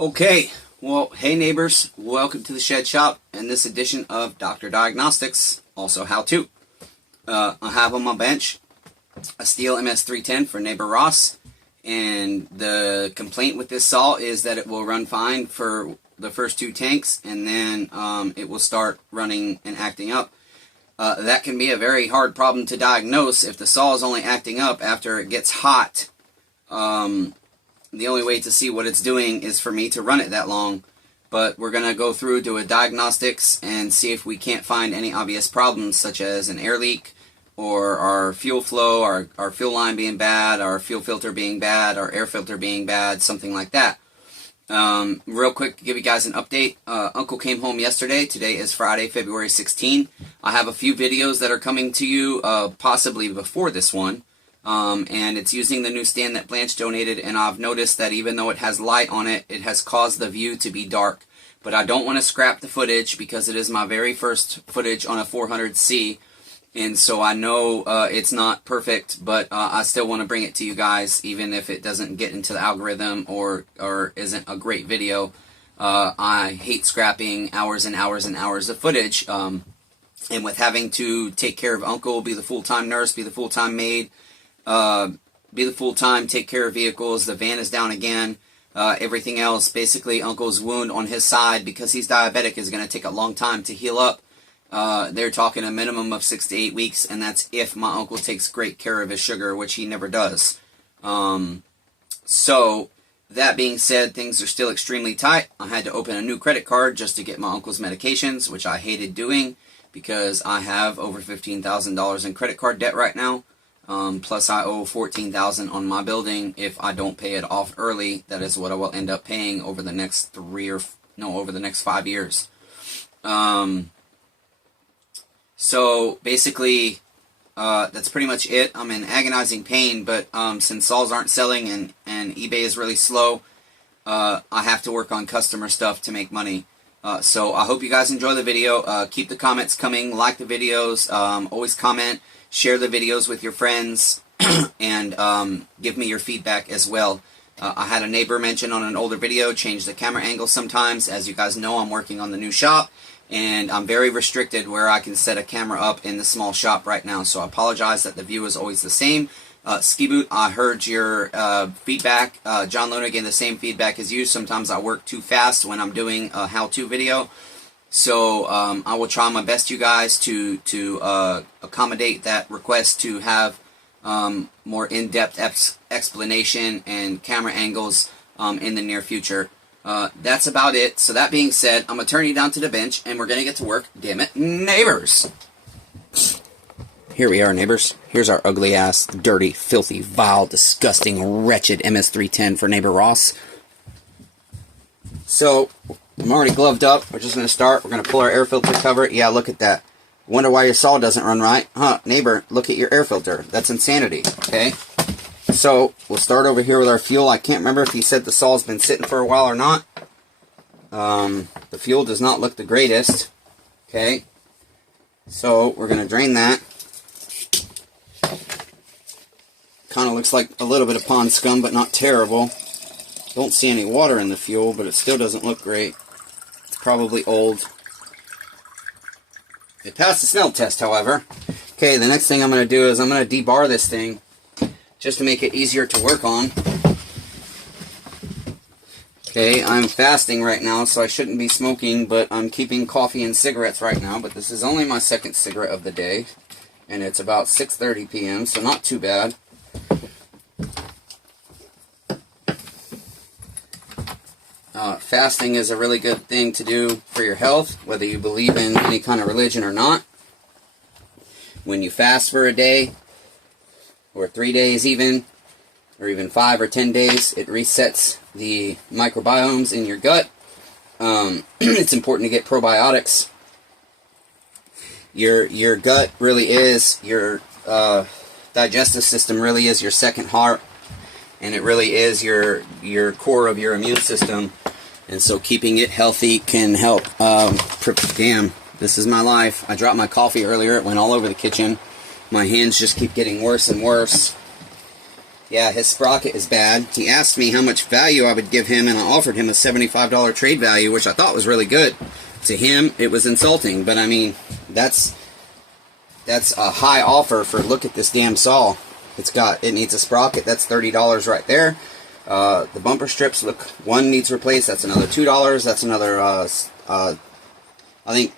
Okay, well, hey neighbors, welcome to the Shed Shop and this edition of Dr. Diagnostics, also how to. I have on my bench a Stihl MS310 for neighbor Ross, and the complaint with this saw is that it will run fine for the first 2 tanks, and then it will start running and acting up. That can be a very hard problem to diagnose if the saw is only acting up after it gets hot. The only way to see what it's doing is for me to run it that long. But we're going to go through, do a diagnostics, and see if we can't find any obvious problems, such as an air leak, or our fuel flow, our fuel line being bad, our fuel filter being bad, our air filter being bad, something like that. Real quick, to give you guys an update, Uncle came home yesterday. Today is Friday, February 16. I have a few videos that are coming to you, possibly before this one. And it's using the new stand that Blanche donated, and I've noticed that even though it has light on it, it has caused the view to be dark. But I don't want to scrap the footage because it is my very first footage on a 400C, and so I know it's not perfect, but I still want to bring it to you guys, even if it doesn't get into the algorithm or isn't a great video. I hate scrapping hours and hours and hours of footage, and with having to take care of Uncle, be the full-time nurse, be the full-time maid, be the full-time, take care of vehicles, the van is down again, everything else, basically Uncle's wound on his side, because he's diabetic, is going to take a long time to heal up. They're talking a minimum of 6 to 8 weeks, and that's if my uncle takes great care of his sugar, which he never does. So, that being said, things are still extremely tight. I had to open a new credit card just to get my uncle's medications, which I hated doing, because I have over $15,000 in credit card debt right now. Plus I owe $14,000 on my building. If I don't pay it off early, that is what I will end up paying over the next over the next 5 years. So basically, that's pretty much it. I'm in agonizing pain, but since saws aren't selling and eBay is really slow, I have to work on customer stuff to make money. So I hope you guys enjoy the video. Keep the comments coming, like the videos, always comment. Share the videos with your friends, and give me your feedback as well. I had a neighbor mention on an older video, change the camera angle sometimes. As you guys know, I'm working on the new shop, and I'm very restricted where I can set a camera up in the small shop right now. So I apologize that the view is always the same. Ski Boot, I heard your feedback. John Luna gave the same feedback as you. Sometimes I work too fast when I'm doing a how-to video. So I will try my best, you guys, to accommodate that request to have more in-depth explanation and camera angles in the near future. That's about it. So that being said, I'm going to turn you down to the bench, and we're going to get to work. Damn it, neighbors! Here we are, neighbors. Here's our ugly-ass, dirty, filthy, vile, disgusting, wretched MS310 for neighbor Ross. So I'm already gloved up. We're just going to start. We're going to pull our air filter cover. Yeah, look at that. Wonder why your saw doesn't run right. Huh, neighbor, look at your air filter. That's insanity, okay? So, we'll start over here with our fuel. I can't remember if he said the saw's been sitting for a while or not. The fuel does not look the greatest, okay? So, we're going to drain that. Kind of looks like a little bit of pond scum, but not terrible. Don't see any water in the fuel, but it still doesn't look great. It's probably old. It passed the smell test, however. Okay, the next thing I'm going to do is I'm going to debar this thing just to make it easier to work on. Okay, I'm fasting right now, so I shouldn't be smoking, but I'm keeping coffee and cigarettes right now. But this is only my second cigarette of the day, and it's about 6:30 p.m., so not too bad. Fasting is a really good thing to do for your health, whether you believe in any kind of religion or not. When you fast for a day, or 3 days even, or even 5 or 10 days, it resets the microbiomes in your gut. It's important to get probiotics. Your gut really is, your digestive system really is your second heart, and it really is your core of your immune system. And so keeping it healthy can help. Damn, this is my life. I dropped my coffee earlier. It went all over the kitchen. My hands just keep getting worse and worse. Yeah, his sprocket is bad. He asked me how much value I would give him, and I offered him a $75 trade value, which I thought was really good. To him, it was insulting, but I mean, that's a high offer for, look at this damn saw. It needs a sprocket. That's $30 right there. The bumper strips, look, one needs replaced. That's another $2. That's another, I think,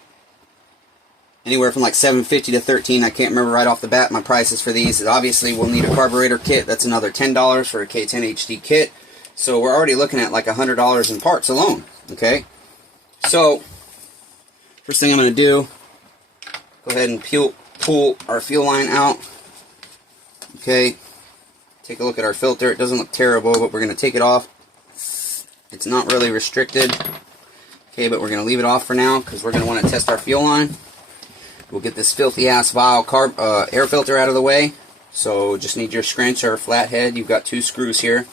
anywhere from like $7.50 to $13. I can't remember right off the bat my prices for these. Obviously, we'll need a carburetor kit. That's another $10 for a K10 HD kit. So we're already looking at like $100 in parts alone. Okay. So first thing I'm going to do, go ahead and pull our fuel line out. Okay. Take a look at our filter. It doesn't look terrible, but we're going to take it off. It's not really restricted. Okay, but we're going to leave it off for now because we're going to want to test our fuel line. We'll get this filthy ass vile air filter out of the way. So just need your scrunch or flathead. You've got 2 screws here.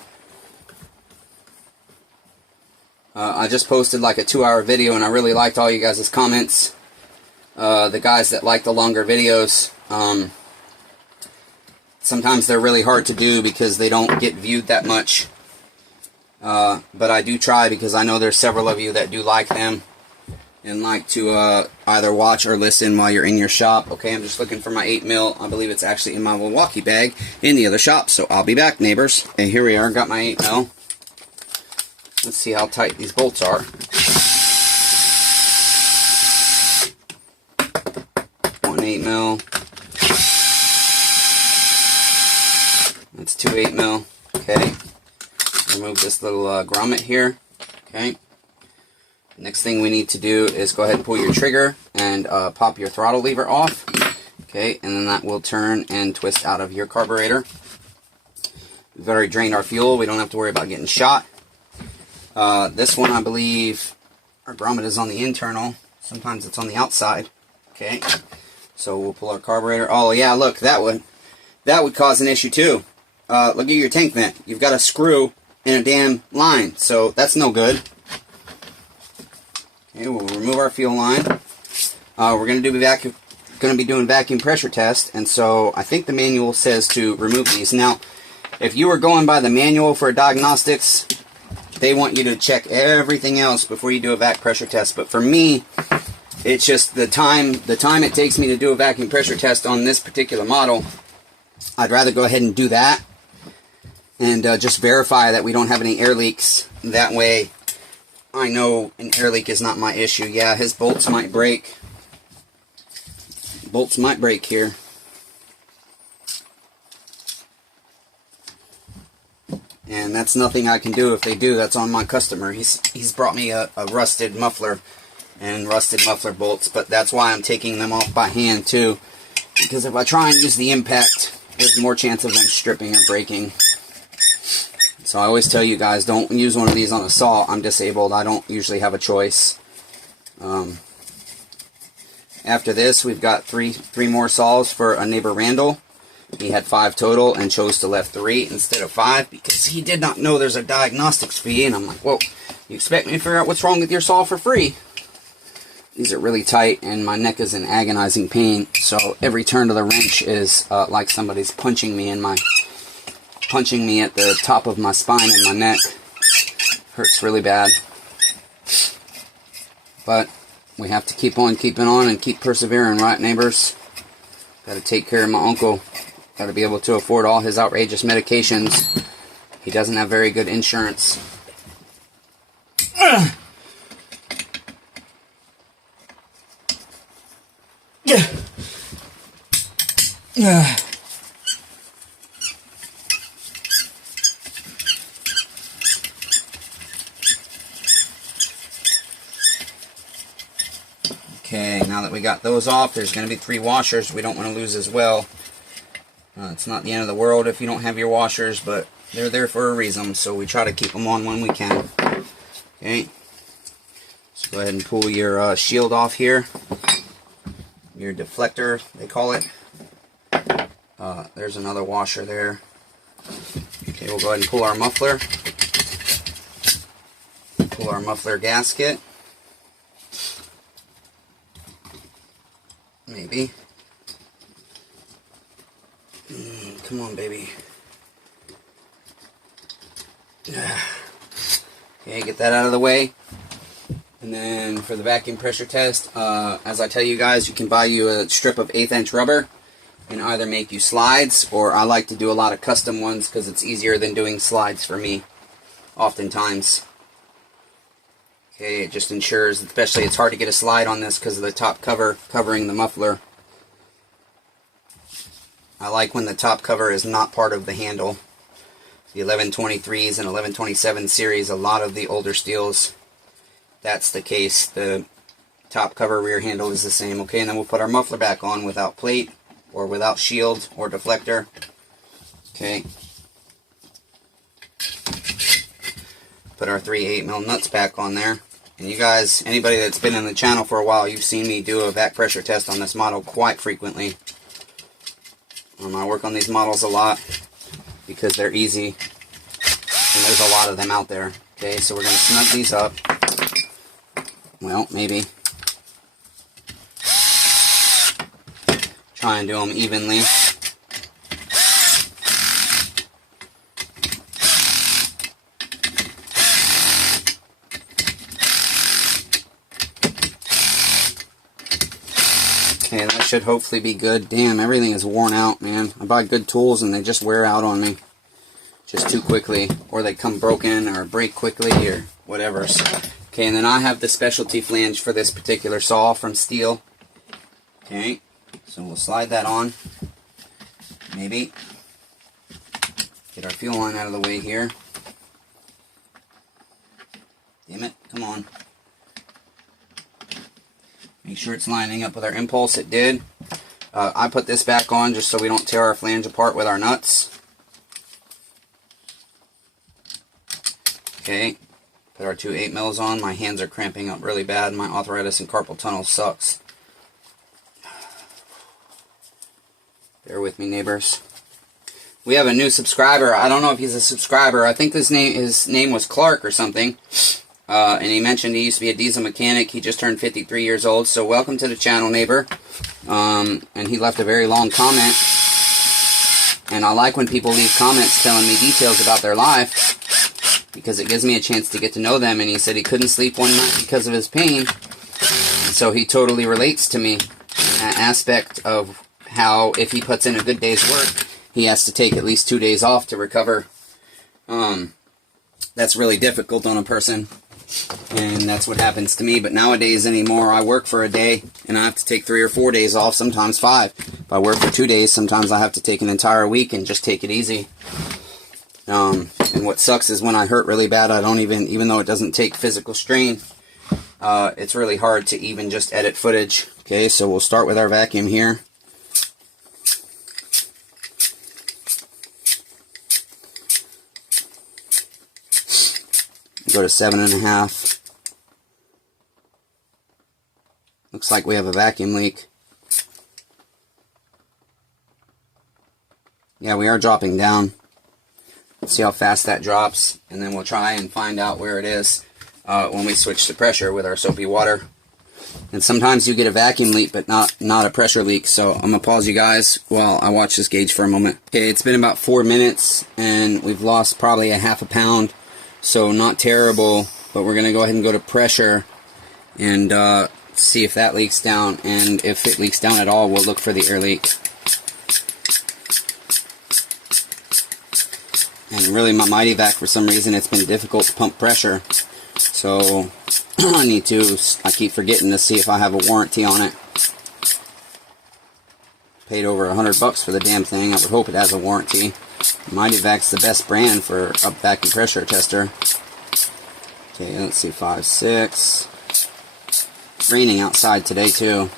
I just posted like a 2-hour video, and I really liked all you guys' comments. The guys that like the longer videos, sometimes they're really hard to do because they don't get viewed that much. But I do try because I know there's several of you that do like them and like to either watch or listen while you're in your shop. Okay, I'm just looking for my 8mm. I believe it's actually in my Milwaukee bag in the other shop. So I'll be back, neighbors. And here we are, got my 8mm. Let's see how tight these bolts are. One 8mm. That's 2 8mm. Okay. Remove this little grommet here. Okay. Next thing we need to do is go ahead and pull your trigger and pop your throttle lever off. Okay, and then that will turn and twist out of your carburetor. We've already drained our fuel. We don't have to worry about getting shot. This one, I believe, our grommet is on the internal. Sometimes it's on the outside. Okay, so we'll pull our carburetor. Oh yeah, look, that would cause an issue too. Look at your tank vent. You've got a screw in a damn line, so that's no good. Okay, we'll remove our fuel line. We're going to be doing vacuum pressure test, and so I think the manual says to remove these. Now, if you were going by the manual for diagnostics, they want you to check everything else before you do a vac pressure test. But for me, it's just the time it takes me to do a vacuum pressure test on this particular model. I'd rather go ahead and do that and just verify that we don't have any air leaks. That way I know an air leak is not my issue. Yeah, his bolts might break. Bolts might break here. And that's nothing I can do. If they do, that's on my customer. He's brought me a rusted muffler and rusted muffler bolts, but that's why I'm taking them off by hand too. Because if I try and use the impact, there's more chance of them stripping or breaking. So I always tell you guys, don't use one of these on a saw. I'm disabled. I don't usually have a choice. After this, we've got three more saws for a neighbor Randall. He had 5 total and chose to left 3 instead of 5 because he did not know there's a diagnostics fee. And I'm like, well, you expect me to figure out what's wrong with your saw for free? These are really tight and my neck is in agonizing pain. So every turn of the wrench is like somebody's punching me at the top of my spine and my neck. Hurts really bad. But we have to keep on keeping on and keep persevering, right, neighbors? Got to take care of my uncle. Got to be able to afford all his outrageous medications. He doesn't have very good insurance. Okay, now that we got those off, there's going to be 3 washers we don't want to lose as well. It's not the end of the world if you don't have your washers, but they're there for a reason, so we try to keep them on when we can. Okay, so go ahead and pull your shield off here. Your deflector, they call it. There's another washer there. Okay, we'll go ahead and pull our muffler. Pull our muffler gasket. Maybe. Come on, baby. Okay, get that out of the way. And then for the vacuum pressure test, as I tell you guys, you can buy you a strip of 1/8 inch rubber and either make you slides, or I like to do a lot of custom ones because it's easier than doing slides for me, oftentimes. Okay, it just ensures, especially it's hard to get a slide on this because of the top cover covering the muffler. I like when the top cover is not part of the handle. The 1123s and 1127 series, a lot of the older Stihls, that's the case. The top cover rear handle is the same. Okay, and then we'll put our muffler back on without plate or without shield or deflector. Okay. Put our 3/8mm nuts back on there. And you guys, anybody that's been in the channel for a while, you've seen me do a vac pressure test on this model quite frequently. I work on these models a lot because they're easy and there's a lot of them out there. Okay, so we're going to snug these up. Well, maybe. Try and do them evenly. Okay, that should hopefully be good. Damn, everything is worn out, man. I buy good tools and they just wear out on me just too quickly, or they come broken or break quickly or whatever. Okay, and then I have the specialty flange for this particular saw from Stihl. Okay, so we'll slide that on. Maybe get our fuel line out of the way here. Damn it, come on. Make sure it's lining up with our impulse. It did. I put this back on just so we don't tear our flange apart with our nuts. Okay, put our 2 8mm on. My hands are cramping up really bad. My arthritis and carpal tunnel sucks. Bear with me, neighbors. We have a new subscriber. I don't know if he's a subscriber. I think his name was Clark or something. And he mentioned he used to be a diesel mechanic. He just turned 53 years old. So welcome to the channel, neighbor. And he left a very long comment. And I like when people leave comments telling me details about their life, because it gives me a chance to get to know them. And he said he couldn't sleep one night because of his pain. And so he totally relates to me in that aspect of how if he puts in a good day's work, he has to take at least 2 days off to recover. That's really difficult on a person. And that's what happens to me. But nowadays anymore, I work for a day and I have to take 3 or 4 days off, sometimes 5. If I work for 2 days, sometimes I have to take an entire week and just take it easy. And what sucks is when I hurt really bad, I don't even though it doesn't take physical strain, it's really hard to even just edit footage. Okay, so we'll start with our vacuum here. Go to 7.5. Looks like we have a vacuum leak. Yeah, we are dropping down. Let's see how fast that drops, and then we'll try and find out where it is when we switch to pressure with our soapy water. And sometimes you get a vacuum leak, but not a pressure leak. So I'm gonna pause you guys while I watch this gauge for a moment. Okay, it's been about 4 minutes, and we've lost probably a ½ pound. So not terrible, but we're going to go ahead and go to pressure and see if that leaks down. And if it leaks down at all, we'll look for the air leak. And really, my Mighty Vac, for some reason, it's been difficult to pump pressure. So I keep forgetting to see if I have a warranty on it. Paid over $100 for the damn thing. I would hope it has a warranty. Mighty Vac's the best brand for a vacuum pressure tester. Okay, let's see, 5, 6. It's raining outside today too.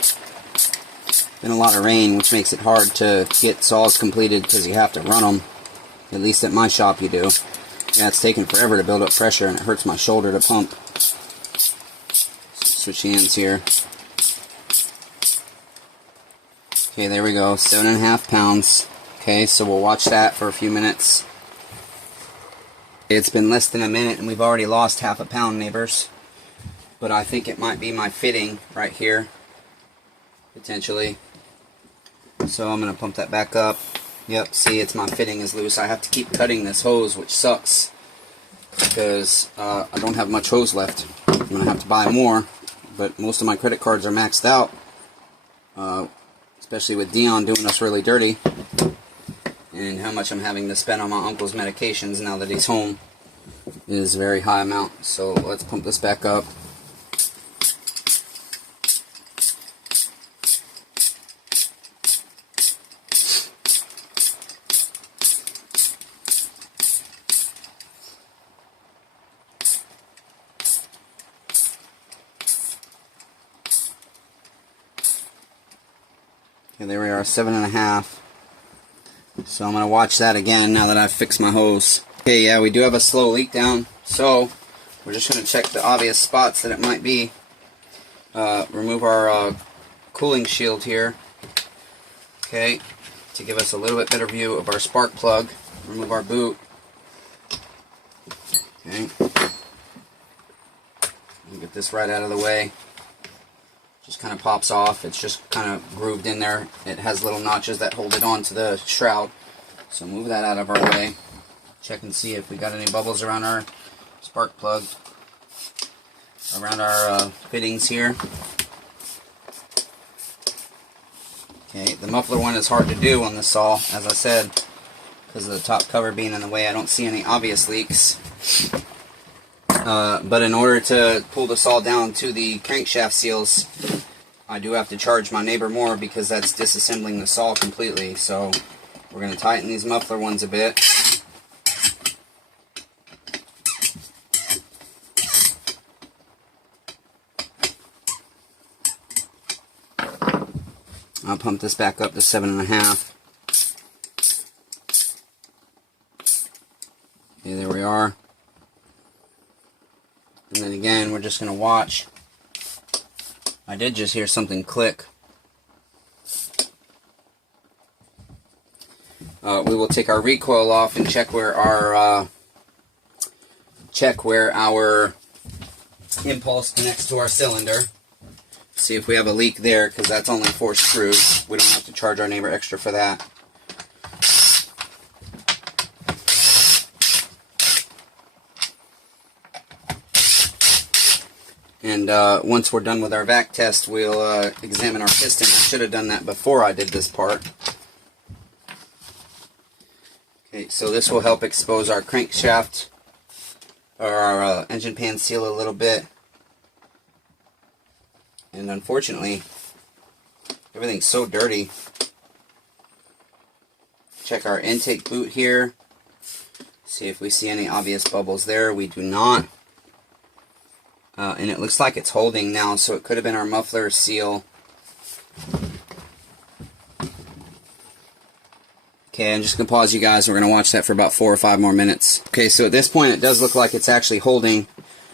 Been a lot of rain, which makes it hard to get saws completed because you have to run them. At least at my shop you do. Yeah, it's taking forever to build up pressure and it hurts my shoulder to pump. Switch hands here. Okay, there we go, 7.5 pounds. Okay, so we'll watch that for a few minutes. It's been less than a minute and we've already lost ½ pound, neighbors. But I think it might be my fitting right here, potentially. So I'm going to pump that back up. Yep, see, it's my fitting is loose. I have to keep cutting this hose, which sucks. because I don't have much hose left. I'm going to have to buy more, but most of my credit cards are maxed out, especially with Dion doing us really dirty, and how much I'm having to spend on my uncle's medications now that he's home is a very high amount. So let's pump this back up. Okay, there we are, 7.5. So I'm going to watch that again now that I've fixed my hose. Okay, yeah, we do have a slow leak down, so we're just going to check the obvious spots that it might be. Remove our cooling shield here, okay, to give us a little bit better view of our spark plug. Remove our boot. Okay, get this right out of the way. Just kind of pops off. It's just kind of grooved in there. It has little notches that hold it on to the shroud. So move that out of our way. Check and see if we got any bubbles around our spark plug, around our fittings here. Okay, the muffler one is hard to do on the saw, as I said, because of the top cover being in the way. I don't see any obvious leaks. But in order to pull the saw down to the crankshaft seals, I do have to charge my neighbor more because that's disassembling the saw completely. So we're going to tighten these muffler ones a bit. I'll pump this back up to 7.5. Okay, there we are. And then again, we're just going to watch. I did just hear something click. We will take our recoil off and check where our impulse connects to our cylinder. See if we have a leak there, because that's only 4 screws. We don't have to charge our neighbor extra for that. And once we're done with our vac test, we'll examine our piston. I should have done that before I did this part. Okay, so this will help expose our crankshaft, or our engine pan seal a little bit. And unfortunately, everything's so dirty. Check our intake boot here. See if we see any obvious bubbles there. We do not. And it looks like it's holding now, so it could have been our muffler seal. Okay, I'm just going to pause you guys. We're going to watch that for about 4 or 5 more minutes. Okay, so at this point it does look like it's actually holding.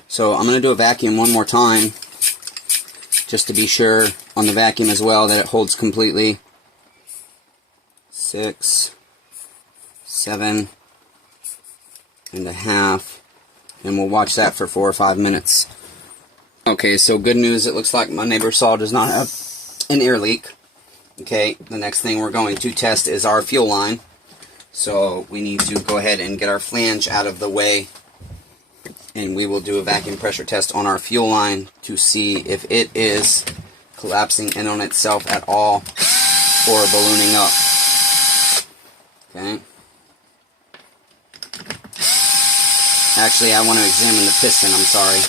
So I'm going to do a vacuum one more time, just to be sure on the vacuum as well that it holds completely. 6, 7.5, and we'll watch that for 4 or 5 minutes. Okay, so good news, it looks like my neighbor's saw does not have an air leak. Okay, the next thing we're going to test is our fuel line. So we need to go ahead and get our flange out of the way, and we will do a vacuum pressure test on our fuel line to see if it is collapsing in on itself at all or ballooning up. Okay. Actually, I want to examine the piston, I'm sorry.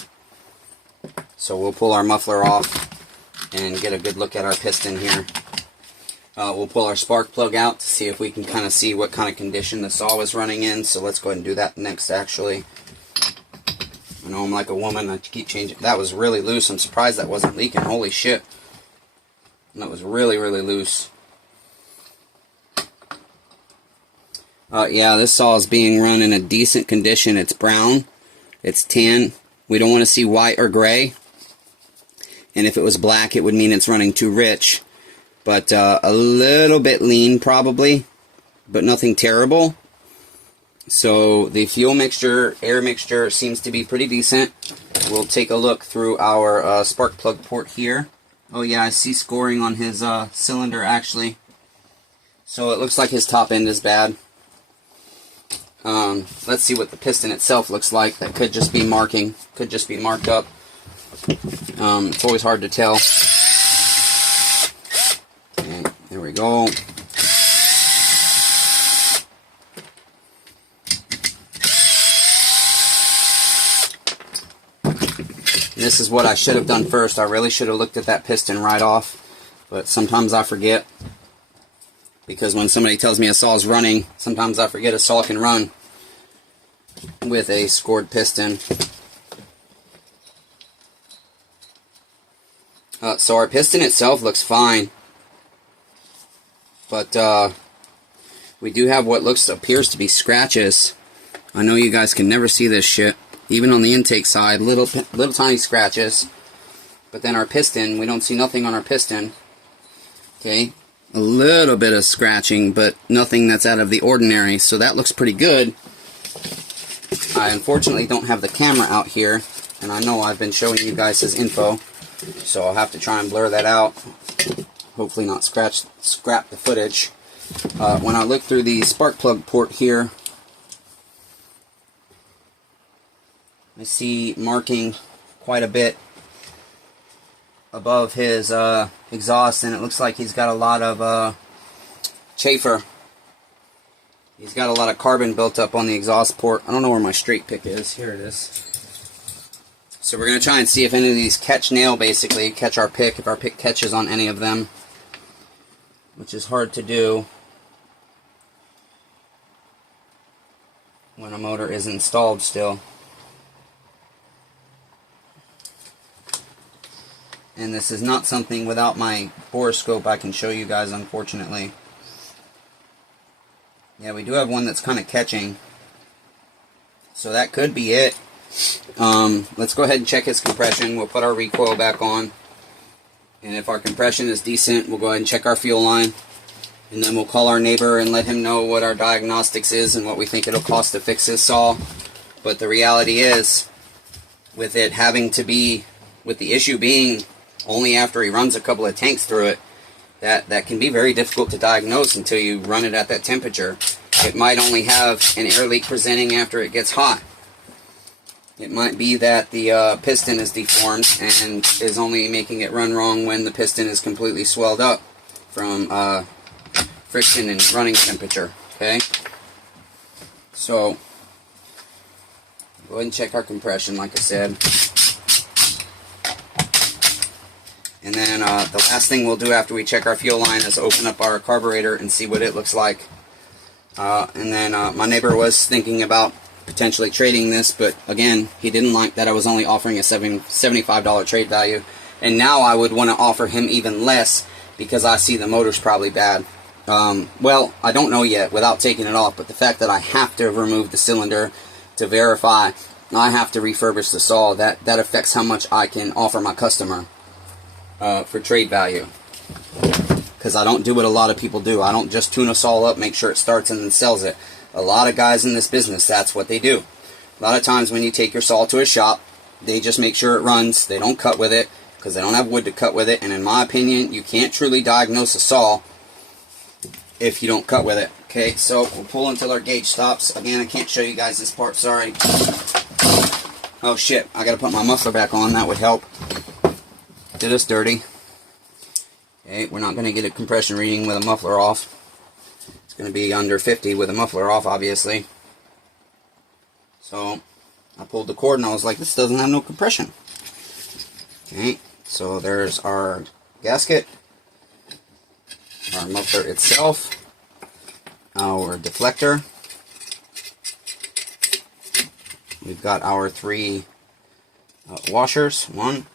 So we'll pull our muffler off and get a good look at our piston here. We'll pull our spark plug out to see if we can kind of see what kind of condition the saw was running in. So let's go ahead and do that next, actually. I know I'm like a woman, I keep changing. That was really loose. I'm surprised that wasn't leaking. Holy shit. That was really, really loose. Yeah, this saw is being run in a decent condition. It's brown. It's tan. We don't want to see white or gray. And if it was black, it would mean it's running too rich. But a little bit lean, probably. But nothing terrible. So the fuel mixture, air mixture seems to be pretty decent. We'll take a look through our spark plug port here. Oh yeah, I see scoring on his cylinder actually. So it looks like his top end is bad. Let's see what the piston itself looks like. That could just be marking, could just be marked up. It's always hard to tell. Okay, there we go. This is what I should have done first. I really should have looked at that piston right off, but sometimes I forget, because when somebody tells me a saw is running, sometimes I forget a saw can run with a scored piston. So our piston itself looks fine, but we do have what appears to be scratches. I know you guys can never see this shit. Even on the intake side, little tiny scratches. But then our piston, we don't see nothing on our piston. Okay, a little bit of scratching, but nothing that's out of the ordinary. So that looks pretty good. I unfortunately don't have the camera out here, and I know I've been showing you guys his info, so I'll have to try and blur that out. Hopefully not scrap the footage. When I look through the spark plug port here, I see marking quite a bit above his exhaust, and it looks like he's got a lot of chafer. He's got a lot of carbon built up on the exhaust port. I don't know where my straight pick is. Here it is. So we're going to try and see if any of these catch nail, basically, catch our pick, if our pick catches on any of them, which is hard to do when a motor is installed still. And this is not something without my borescope I can show you guys, unfortunately. Yeah, we do have one that's kind of catching. So that could be it. Let's go ahead and check his compression. We'll put our recoil back on. And if our compression is decent, we'll go ahead and check our fuel line. And then we'll call our neighbor and let him know what our diagnostics is and what we think it'll cost to fix his saw. But the reality is, with it having to be, with the issue being only after he runs a couple of tanks through it, that can be very difficult to diagnose until you run it at that temperature. It might only have an air leak presenting after it gets hot. It might be that the piston is deformed and is only making it run wrong when the piston is completely swelled up from friction and running temperature. Okay? So, go ahead and check our compression, like I said. And then the last thing we'll do after we check our fuel line is open up our carburetor and see what it looks like. And then my neighbor was thinking about potentially trading this, but again, he didn't like that I was only offering a $75 trade value. And now I would want to offer him even less because I see the motor's probably bad. Well, I don't know yet without taking it off, but the fact that I have to remove the cylinder to verify, I have to refurbish the saw, that affects how much I can offer my customer for trade value. Because I don't do what a lot of people do. I don't just tune a saw up, make sure it starts, and then sells it. A lot of guys in this business, that's what they do. A lot of times when you take your saw to a shop, they just make sure it runs. They don't cut with it because they don't have wood to cut with it. And in my opinion, you can't truly diagnose a saw if you don't cut with it. Okay, so we'll pull until our gauge stops. Again, I can't show you guys this part, sorry. Oh shit, I gotta put my muffler back on, that would help. Did us dirty. Okay, we're not gonna get a compression reading with a muffler off. It's gonna be under 50 with a muffler off, obviously. So, I pulled the cord and I was like, this doesn't have no compression. Okay, so there's our gasket, our muffler itself, our deflector. We've got our 3 washers, 1,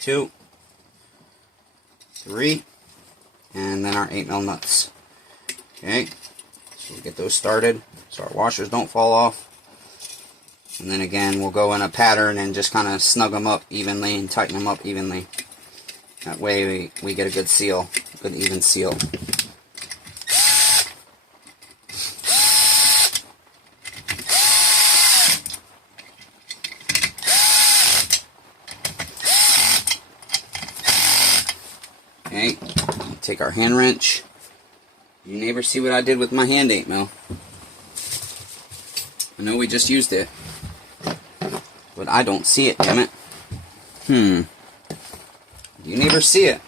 2, 3, and then our 8mm nuts. Okay, so we'll get those started so our washers don't fall off. And then again, we'll go in a pattern and just kind of snug them up evenly and tighten them up evenly. That way we get a good seal, a good even seal. Okay, take our hand wrench. You neighbors see what I did with my hand 8mm. I know we just used it, but I don't see it, damn it. Do you neighbors see it?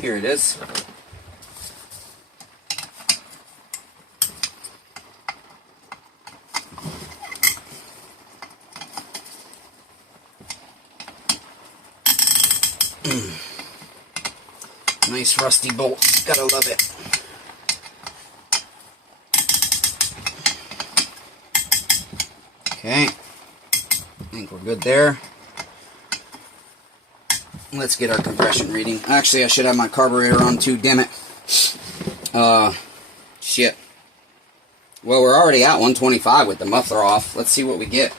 Here it is. Nice rusty bolt. Gotta love it. Okay. I think we're good there. Let's get our compression reading. Actually, I should have my carburetor on too, damn it. Shit. Well, we're already at 125 with the muffler off. Let's see what we get.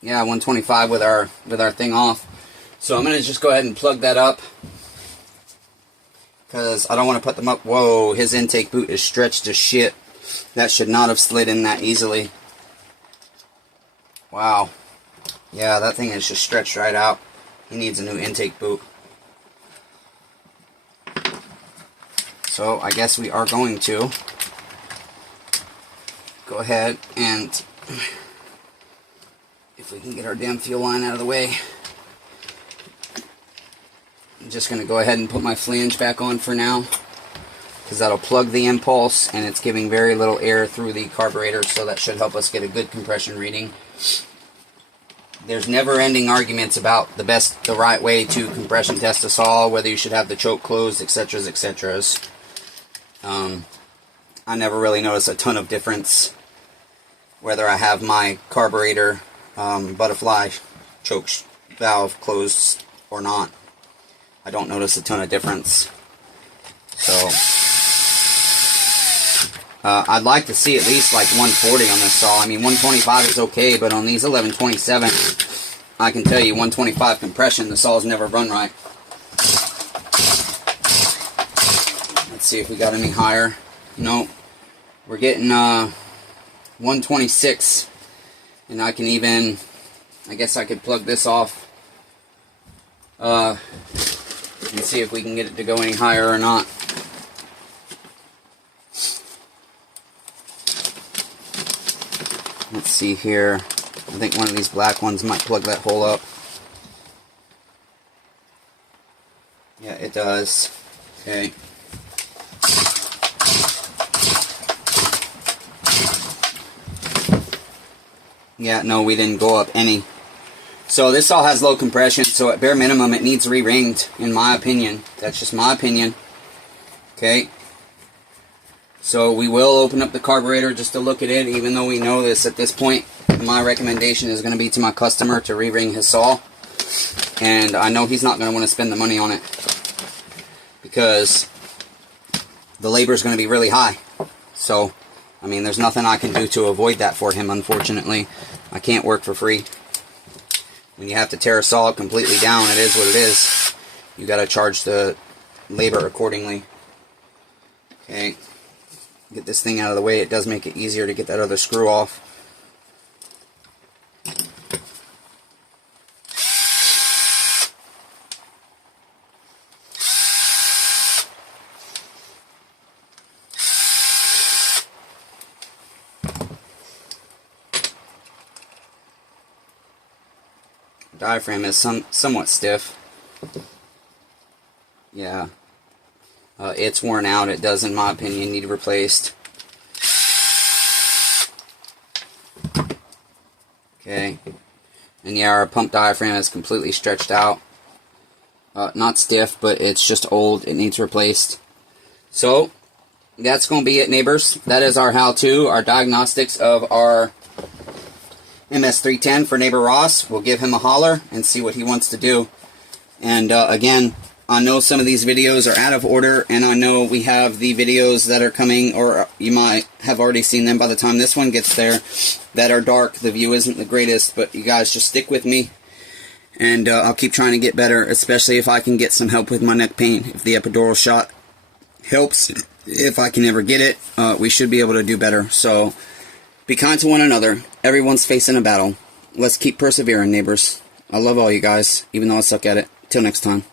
Yeah, 125 with our thing off. So I'm gonna just go ahead and plug that up, because I don't want to put them up. Whoa, his intake boot is stretched as shit. That should not have slid in that easily. Wow. Yeah, that thing is just stretched right out. He needs a new intake boot. So I guess we are going to go ahead and, if we can get our damn fuel line out of the way, I'm just going to go ahead and put my flange back on for now, because that'll plug the impulse, and it's giving very little air through the carburetor, so that should help us get a good compression reading. There's never-ending arguments about the right way to compression test a saw, whether you should have the choke closed, etc., etc. I never really notice a ton of difference whether I have my carburetor butterfly choke valve closed or not. I don't notice a ton of difference. So I'd like to see at least like 140 on this saw. I mean, 125 is okay, but on these 1127, I can tell you 125 compression, the saw's never run right. Let's see if we got any higher. Nope. We're getting 126, and I can even, I guess I could plug this off and see if we can get it to go any higher or not. Let's see here. I think one of these black ones might plug that hole up. Yeah, it does. Okay. Yeah, no, we didn't go up any. So this saw has low compression, so at bare minimum it needs re-ringed, in my opinion. That's just my opinion. Okay. So we will open up the carburetor just to look at it, even though we know this at this point. My recommendation is going to be to my customer to re-ring his saw. And I know he's not going to want to spend the money on it, because the labor is going to be really high. So, I mean, there's nothing I can do to avoid that for him, unfortunately. I can't work for free. When you have to tear a saw completely down, it is what it is. You got to charge the labor accordingly. Okay. Get this thing out of the way. It does make it easier to get that other screw off. Diaphragm is somewhat stiff. Yeah. It's worn out. It does, in my opinion, need replaced. Okay. And yeah, our pump diaphragm is completely stretched out. Not stiff, but it's just old. It needs replaced. So, that's going to be it, neighbors. That is our how-to, our diagnostics of our MS310 for neighbor Ross. We'll give him a holler and see what he wants to do. And again, I know some of these videos are out of order, and I know we have the videos that are coming, or you might have already seen them by the time this one gets there, that are dark. The view isn't the greatest, but you guys just stick with me, and I'll keep trying to get better, especially if I can get some help with my neck pain. If the epidural shot helps, if I can ever get it, we should be able to do better. So be kind to one another. Everyone's facing a battle. Let's keep persevering, neighbors. I love all you guys, even though I suck at it. Till next time.